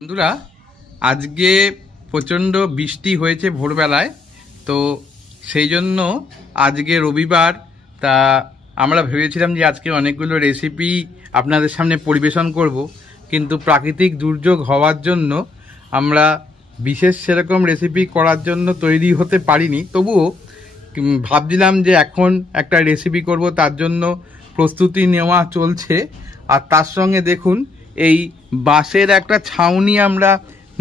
বন্ধুরা, আজকে প্রচণ্ড বৃষ্টি হয়েছে ভোরবেলায়, তো সেই জন্য আজকে রবিবার, তা আমরা ভেবেছিলাম যে আজকে অনেকগুলো রেসিপি আপনাদের সামনে পরিবেশন করব, কিন্তু প্রাকৃতিক দুর্যোগ হওয়ার জন্য আমরা বিশেষ সেরকম রেসিপি করার জন্য তৈরি হতে পারিনি। তবুও ভাবছিলাম যে এখন একটা রেসিপি করব, তার জন্য প্রস্তুতি নেওয়া চলছে। আর তার সঙ্গে দেখুন, এই বাঁশের একটা ছাউনি আমরা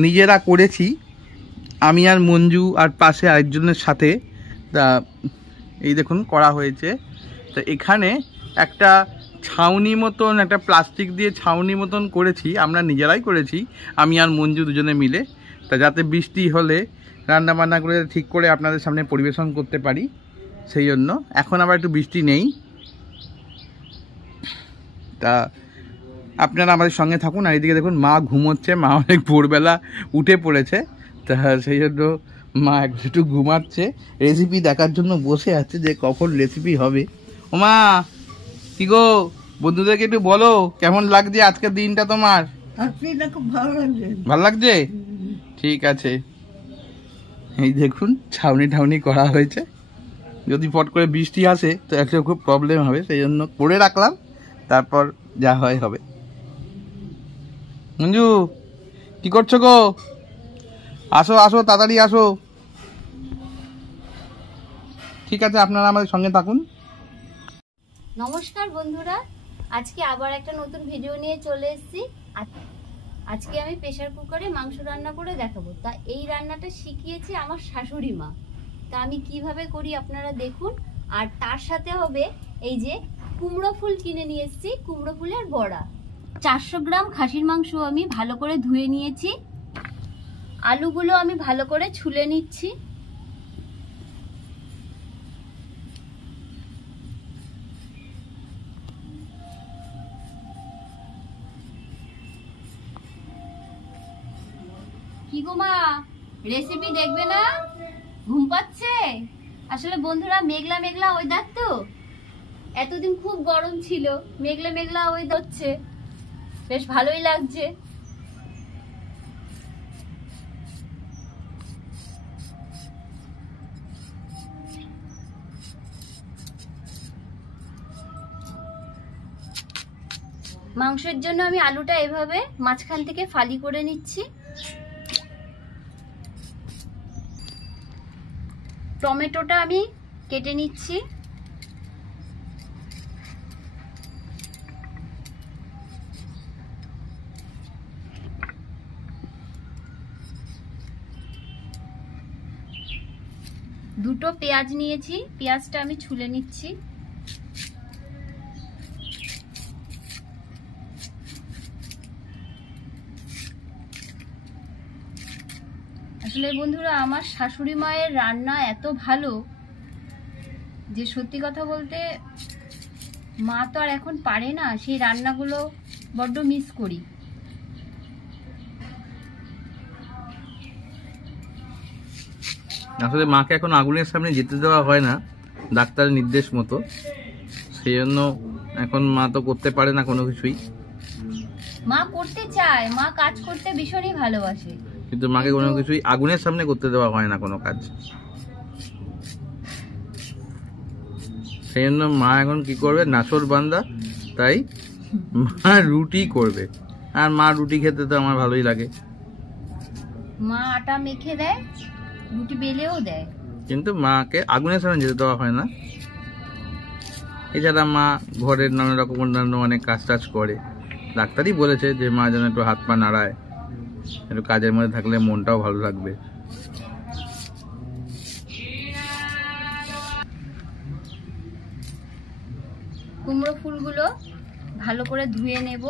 নিজেরা করেছি, আমি আর মঞ্জু আর পাশে আরেকজনের সাথে। তা এই দেখুন করা হয়েছে। তো এখানে একটা ছাউনি মতন, একটা প্লাস্টিক দিয়ে ছাউনি মতন করেছি, আমরা নিজেরাই করেছি, আমি আর মঞ্জু দুজনে মিলে। তা যাতে বৃষ্টি হলে রান্না বান্না করে ঠিক করে আপনাদের সামনে পরিবেশন করতে পারি, সেই জন্য। এখন আবার একটু বৃষ্টি নেই, তা আপনারা আমাদের সঙ্গে থাকুন। আর এদিকে দেখুন মা ঘুমোচ্ছে, মা অনেক ভোরবেলা উঠে পড়েছে, তা সেই জন্য মা একটু ঘুমাচ্ছে, রেসিপি দেখার জন্য বসে আছে যে কখন রেসিপি হবে। ও মা, কি গো, বন্ধুদেরকে একটু বলো কেমন লাগছে আজকের দিনটা তোমার? খুব ভালো লাগছে। ভালো লাগছে? ঠিক আছে। এই দেখুন ছাউনি ঠাউনি করা হয়েছে, যদি ফট করে বৃষ্টি আসে তো একটা খুব প্রবলেম হবে, সেই জন্য করে রাখলাম, তারপর যা হয় হবে। মঞ্জু, কি করছো গো? আসো আসো, তাড়াতাড়ি আসো। ঠিক আছে, আপনারা আমাদের সঙ্গে থাকুন। নমস্কার বন্ধুরা, আজকে আবার একটা নতুন ভিডিও নিয়ে চলে এসেছি। আজকে আমি প্রেসার কুকারে মাংস রান্না করে দেখাবো। তা এই রান্নাটা শিখিয়েছে আমার শাশুড়ি মা। তা আমি কিভাবে করি আপনারা দেখুন। আর তার সাথে হবে এই যে কুমড়ো ফুল কিনে নিয়ে এসেছি, কুমড়ো ফুলের বড়া। 400 গ্রাম খাসির মাংস আমি ভালো করে ধুয়ে নিয়েছি। আলুগুলো আমি ভালো করে ছুলে নিচ্ছি। কি গো মা, রেসিপি দেখবে না? ঘুম পাচ্ছে? আসলে বন্ধুরা, মেঘলা মেঘলা ওয়েদার তো, এতদিন খুব গরম ছিল, মেঘলা মেঘলা ওয়েদার হচ্ছে, বেশ ভালোই লাগছে। মাংসের জন্য আমি আলুটা এভাবে মাঝখান থেকে ফালি করে নিচ্ছি। টমেটোটা আমি কেটে নিচ্ছি। দুটো পেঁয়াজ নিয়েছি, পেঁয়াজটা আমি ছুলে নিচ্ছি। আসলে বন্ধুরা, আমার শাশুড়ি মায়ের রান্না এত ভালো যে সত্যি কথা বলতে মা তো আর এখন পারে না, সেই রান্নাগুলো বড্ড মিস করি। আসলে মাকে এখন আগুনের সামনে যেতে দেওয়া হয় না ডাক্তারের নির্দেশ মতো, সেই জন্য এখন মা তো করতে পারে না কোনো কিছুই। মা করতে চায়, মা কাজ করতে ভীষণই ভালোবাসে, কিন্তু মাকে কোনো কিছুই আগুনের সামনে করতে দেওয়া হয় না কোনো কাজ। সেই জন্য মা এখন কি করবে, নাছর বান্দা, তাই মা রুটি করবে। আর মা রুটি খেতে তো আমার ভালোই লাগে। মা আটা মেখে দেয়, রুটি বেলেও দেয়, কিন্তু মাকে আগুনের সামনে যেতে দেওয়া হয় না। এছাড়া মা ঘরের নানা রকম অন্যান্য অনেক কাজ টাজ করে। ডাক্তারই বলেছে যে মা যেন একটু হাত পা নাড়ায়, একটু কাজের মধ্যে থাকলে মনটাও ভালো থাকবে। কুমড়ো ফুলগুলো ভালো করে ধুয়ে নেব।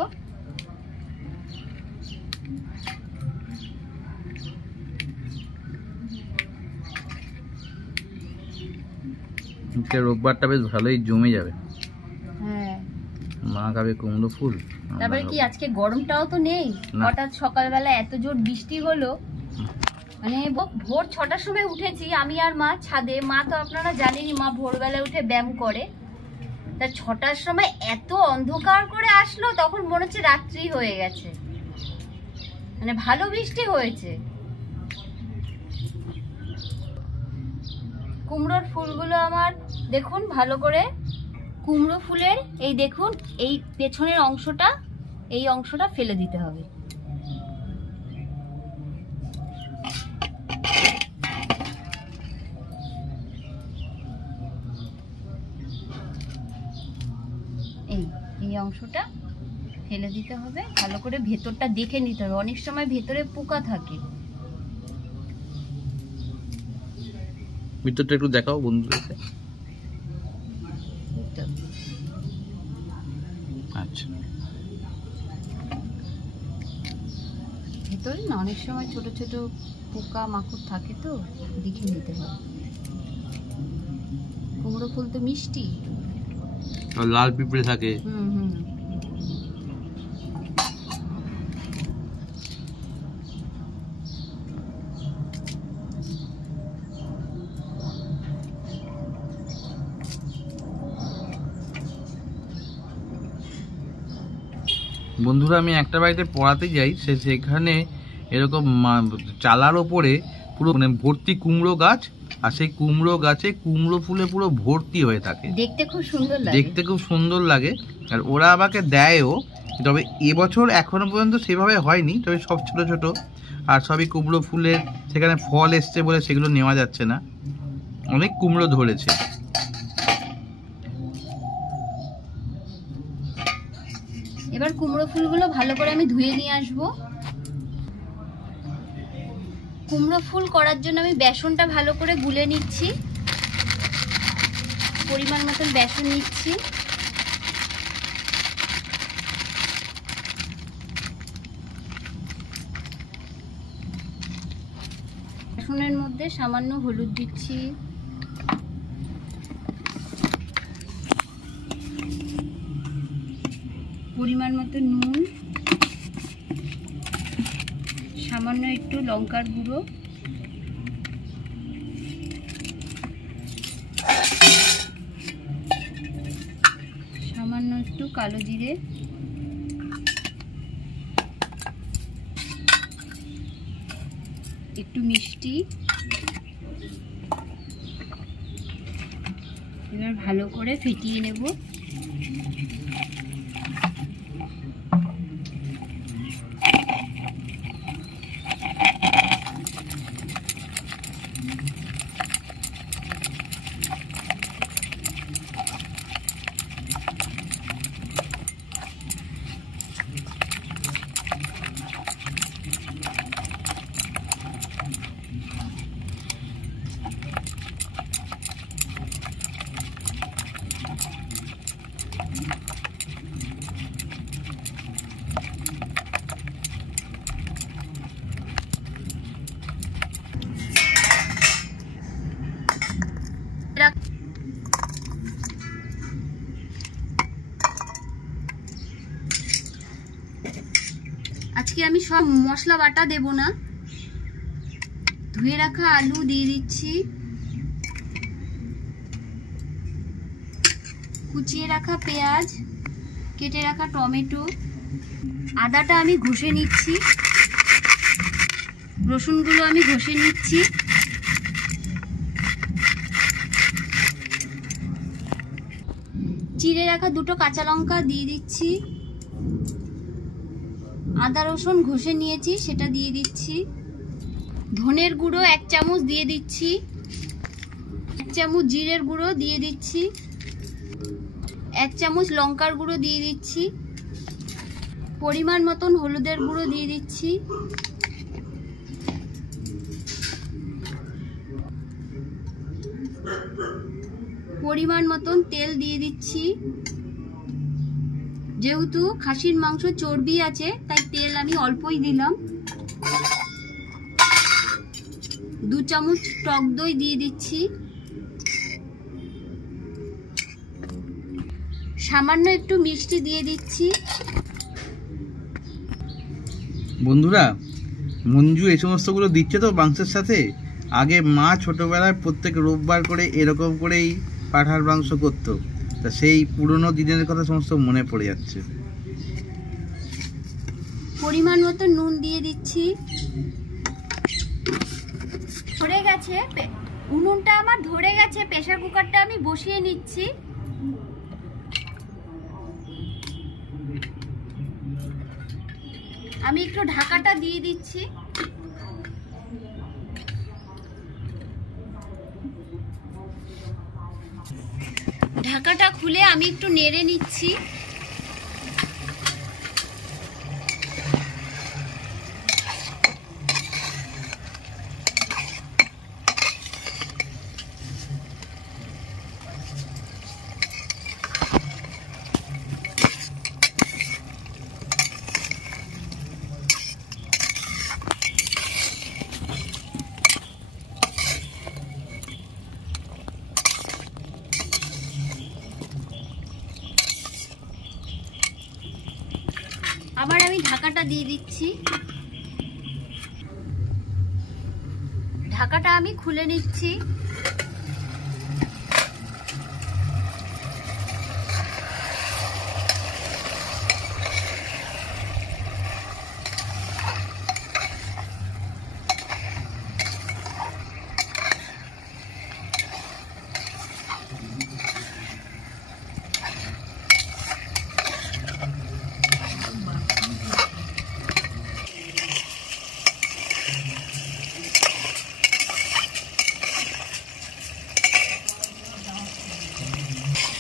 রোববারটা বেশ ভালোই জমে যাবে। হ্যাঁ, মা খাবে কুমড়ো ফুল। তারপরে কি আজকে গরমটাও তো নেই, হঠাৎ সকালবেলা এত জোর বৃষ্টি হলো। মানে ভোর 6টার সময় উঠেছি আমি আর মা ছাদে। মা তো আপনারা জানেনই, মা ভোরবেলা উঠে ব্যায়াম করে। তা 6টার সময় এত অন্ধকার করে আসলো, তখন মনে হচ্ছে রাত্রি হয়ে গেছে। মানে ভালো বৃষ্টি হয়েছে। কুমড়োর ফুলগুলো আমার দেখুন ভালো করে, কুমড়ো ফুলের এই দেখুন এই পেছনের অংশটা, এই অংশটা ফেলে দিতে হবে। এই অংশটা ফেলে দিতে হবে, ভালো করে ভেতরটা দেখে নিতে হবে, অনেক সময় ভেতরে পোকা থাকে। ভিতরটা একটু দেখাও বন্ধুদেরকে। আচ্ছা, ভেতরে না অনেক সময় ছোট ছোট পোকা মাকড় থাকে, তো দেখে নিতে হবে। কুমড়ো ফুল তো মিষ্টি, লাল পিঁপড়ে থাকে। বন্ধুরা, আমি একটা বাড়িতে পড়াতে যাই, সেখানে এরকম চালার ওপরে পুরো মানে ভর্তি কুমড়ো গাছ, আর সেই কুমড়ো গাছে কুমড়ো ফুলে পুরো ভর্তি হয়ে থাকে। দেখতে খুব সুন্দর লাগে, দেখতে খুব সুন্দর লাগে। আর ওরা আমাকে দেয়ও, তবে এবছর এখনো পর্যন্ত সেভাবে হয়নি, তবে সব ছোট ছোট আর সবই কুমড়ো ফুলের, সেখানে ফল এসছে বলে সেগুলো নেওয়া যাচ্ছে না। অনেক কুমড়ো ধরেছে। এবার কুমড়ো ফুলগুলো ভালো করে আমি ধুয়ে নিয়ে আসবো। কুমড়ো ফুল করার জন্য আমি বেসনটা ভালো করে গুলে নিচ্ছি, পরিমাণ মতন বেসন নিচ্ছি। বেসনের মধ্যে সামান্য হলুদ দিচ্ছি, পরিমাণ মতো নুন, সামান্য একটু লঙ্কার গুঁড়ো, সামান্য একটু কালো জিরে, একটু মিষ্টি। এবার ভালো করে ফেটিয়ে নেব। আজকে আমি সব মশলা বাটা দেব না, ধুয়ে রাখা আলু দিয়ে দিচ্ছি, কুচিয়ে রাখা পেঁয়াজ, কেটে রাখা টমেটো, আদাটা আমি ঘষে নিচ্ছি, রসুনগুলো আমি ঘষে নিচ্ছি, চিড়ে রাখা দুটো কাঁচা লঙ্কা দিয়ে দিচ্ছি, আদা রসুন ঘষে নিয়েছি সেটা দিয়ে দিচ্ছি, ধনের গুঁড়ো 1 চামচ দিয়ে দিচ্ছি, 1 চামচ জিরের গুঁড়ো দিয়ে দিচ্ছি, 1 চামচ লঙ্কার গুঁড়ো দিয়ে দিচ্ছি, পরিমাণ মতন হলুদের গুঁড়ো দিয়ে দিচ্ছি, পরিমাণ মতন তেল দিয়ে দিচ্ছি। যেহেতু খাসির মাংস চর্বি আছে তাই তেল আমি অল্পই দিলাম। 2 চামচ টক দই দিয়ে দিচ্ছি, সামান্য একটু মিষ্টি দিয়ে দিচ্ছি। বন্ধুরা, মঞ্জু এই সমস্তগুলো দিচ্ছে তো মাংসের সাথে। আগে মা ছোটবেলায় প্রত্যেক রোববার করে এরকম করেই পাঁঠার মাংস করতো, তা সেই পুরনো দিনের কথা সমস্ত মনে পড়ে যাচ্ছে। পরিমাণ মতো নুন দিয়ে দিচ্ছি। ধরে গেছে, উনুনটা আমার ধরে গেছে, প্রেসার কুকারটা আমি বসিয়ে নিচ্ছি। আমি একটু ঢাকাটা দিয়ে দিচ্ছি। ঢাকাটা খুলে আমি একটু নেড়ে নিচ্ছি। আবার আমি ঢাকাটা দিয়ে দিচ্ছি। ঢাকাটা আমি খুলে নিচ্ছি।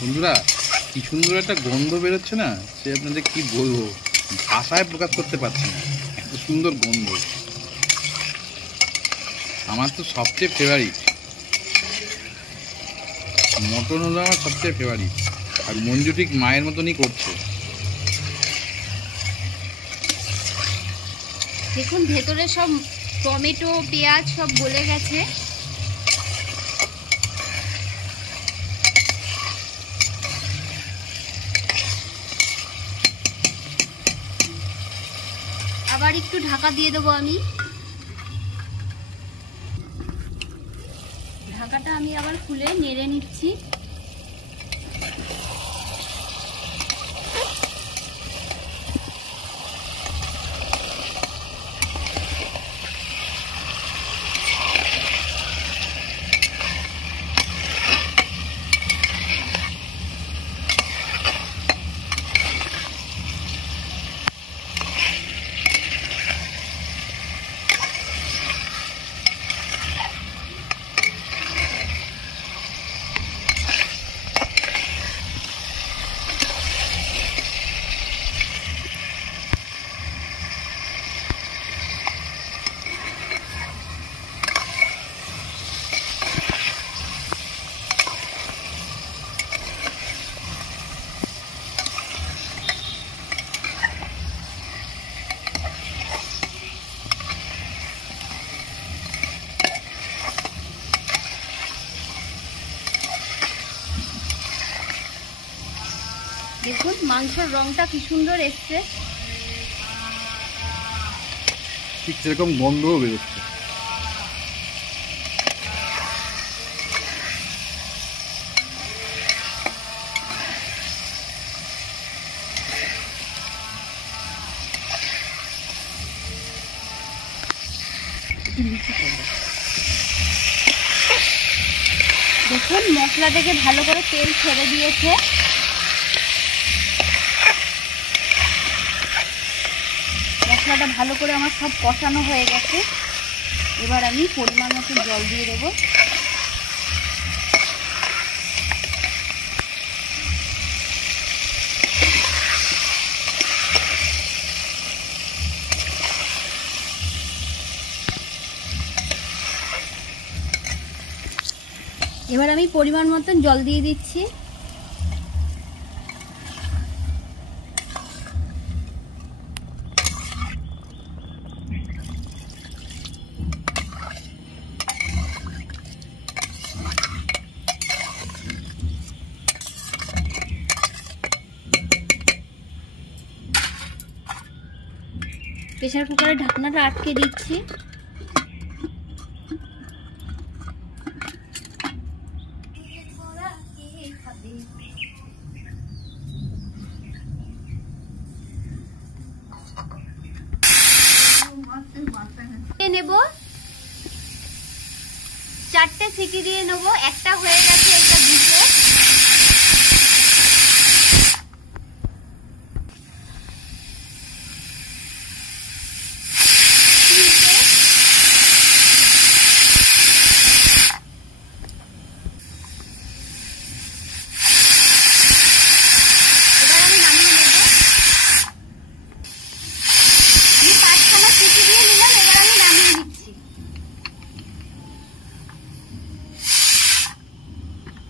বন্ধুরা, কি সুন্দর একটা গন্ধ বেরোচ্ছে না, সে আপনাদের কি বলবো, ভাষায় প্রকাশ করতে পারছি না, এত সুন্দর গন্ধ। আমার তো সবচেয়ে ফেভারিট মটন, হলো আমার সবচেয়ে ফেভারিট। আর মঞ্জু ঠিক মায়ের মতনই করছে। দেখুন ভেতরে সব টমেটো পেঁয়াজ সব গলে গেছে। আবার একটু ঢাকা দিয়ে দেবো আমি। ঢাকাটা আমি আবার খুলে নেড়ে নিচ্ছি। দেখুন মাংসের রংটা কি সুন্দর এসছে। ঠিক সেরকম গন্ধও বেরোচ্ছে। দেখুন মশলা থেকে ভালো করে তেল ছেড়ে দিয়েছে। মশলাটা ভালো করে আমার সব কষানো হয়ে গেছে। এবার আমি পরিমাণ মতো জল দিয়ে দেবো। এবার আমি পরিমাণ মতো জল দিয়ে দিচ্ছি। প্রেসার কুকারের ঢাকনাটা আটকে দিচ্ছি। 4টে সিটি দিয়ে নেবো। একটা হয়ে গেছে, এটা দিতে।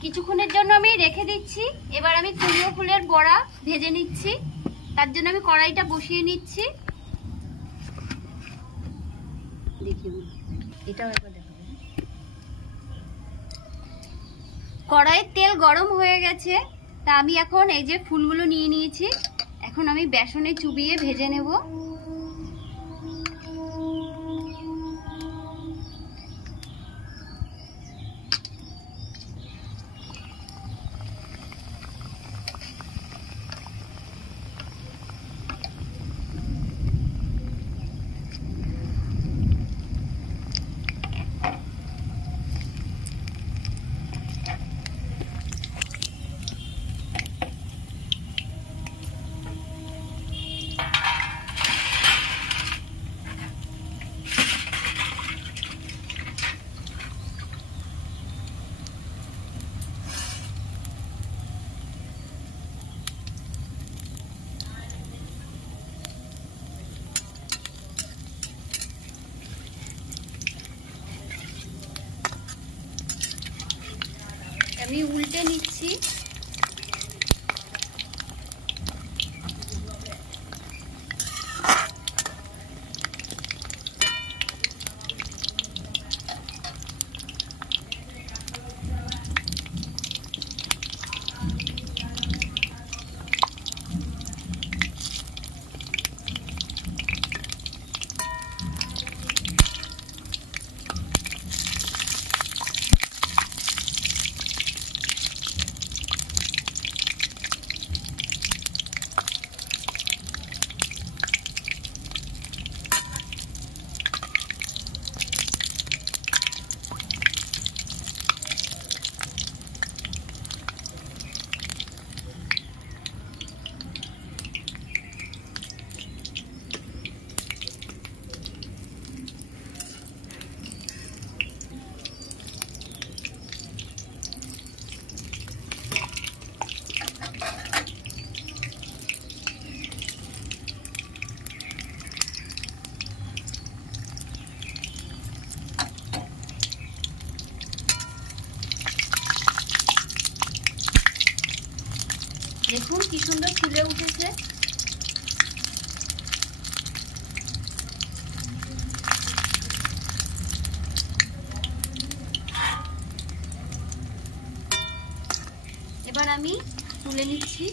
কিছুক্ষণের জন্য আমি রেখে দিচ্ছি। এবার আমি কুমড়ো ফুলের বড়া ভেজে নিচ্ছি। তার জন্য আমি কড়াইটা বসিয়ে নিচ্ছি। কড়াইয়ের তেল গরম হয়ে গেছে। তা আমি এখন এই যে ফুলগুলো নিয়ে নিয়েছি, এখন আমি বেসনে চুবিয়ে ভেজে নেব। আমি উল্টে নিচ্ছি। দেখুন কি সুন্দর ফুলে উঠেছে। এবার আমি তুলে নিচ্ছি।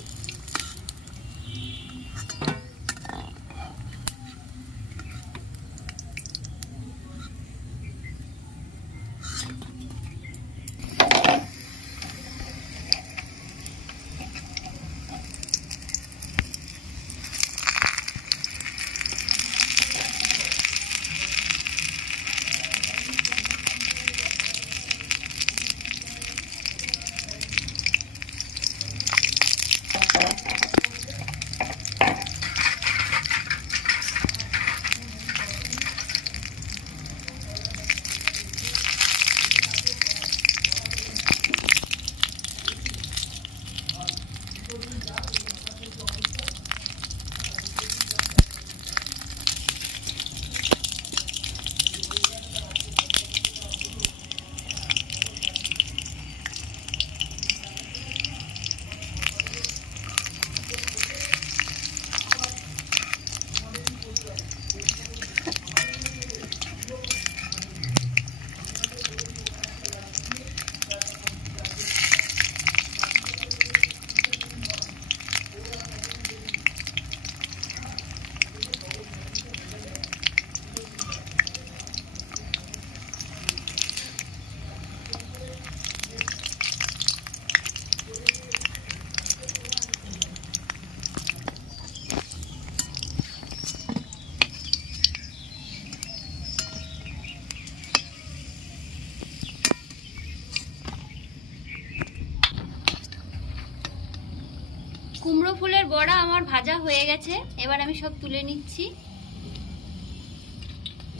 ফুলের বড়া আমার ভাজা হয়ে গেছে, এবার আমি সব তুলে নিচ্ছি।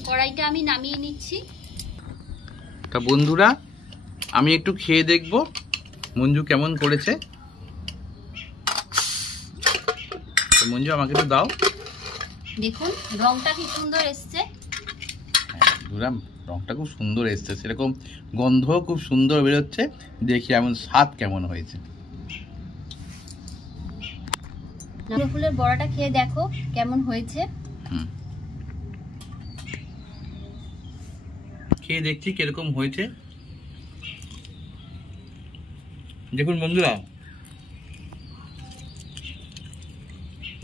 কড়াইটা আমি নামিয়ে নিচ্ছি। তা বন্ধুরা, আমি একটু খেয়ে দেখব মঞ্জু কেমন করেছে। মঞ্জু আমাকে একটু দাও। দেখুন রংটা কি সুন্দর এসছে। বন্ধুরা, রংটা খুব সুন্দর এসছে, সেরকম গন্ধ খুব সুন্দর বেরোচ্ছে। দেখি এমন স্বাদ কেমন হয়েছে। ফুলের বড়াটা খেয়ে দেখো কেমন হয়েছে। খেয়ে দেখছি কিরকম হয়েছে। দেখুন বন্ধুরা,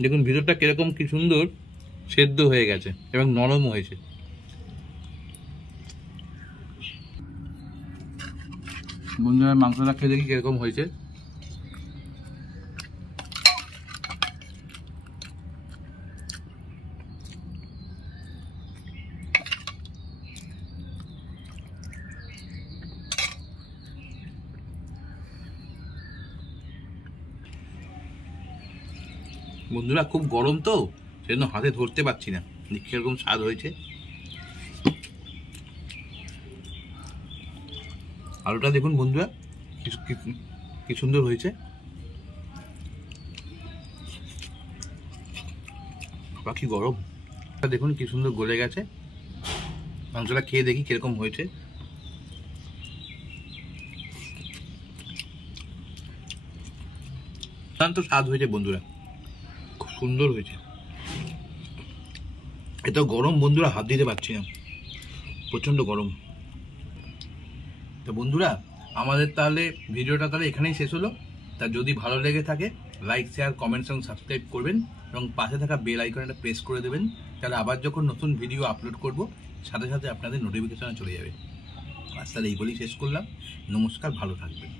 দেখুন ভিতরটা কিরকম কি সুন্দর সেদ্ধ হয়ে গেছে এবং নরম হয়েছে। বন্ধুরা, মাংসটা খেয়ে দেখি কিরকম হয়েছে। বন্ধুরা, খুব গরম তো সেজন্য হাতে ধরতে পারছি না। কিরকম স্বাদ হয়েছে। আলুটা দেখুন বন্ধুরা কি সুন্দর হয়েছে। কি গরম, দেখুন কি সুন্দর গলে গেছে। মাংসটা খেয়ে দেখি কিরকম হয়েছে। দুর্দান্ত স্বাদ হয়েছে বন্ধুরা, খুব সুন্দর হয়েছে। এত গরম বন্ধুরা, হাত দিতে পারছি না, প্রচন্ড গরম। তো বন্ধুরা, আমাদের তাহলে ভিডিওটা এখানেই শেষ হলো। তা যদি ভালো লেগে থাকে লাইক, শেয়ার, কমেন্টস এবং সাবস্ক্রাইব করবেন এবং পাশে থাকা বেল আইকনটা প্রেস করে দেবেন। তাহলে আবার যখন নতুন ভিডিও আপলোড করব সাথে সাথে আপনাদের নোটিফিকেশনে চলে যাবে। আজ তাহলে এই বলেই শেষ করলাম। নমস্কার, ভালো থাকবেন।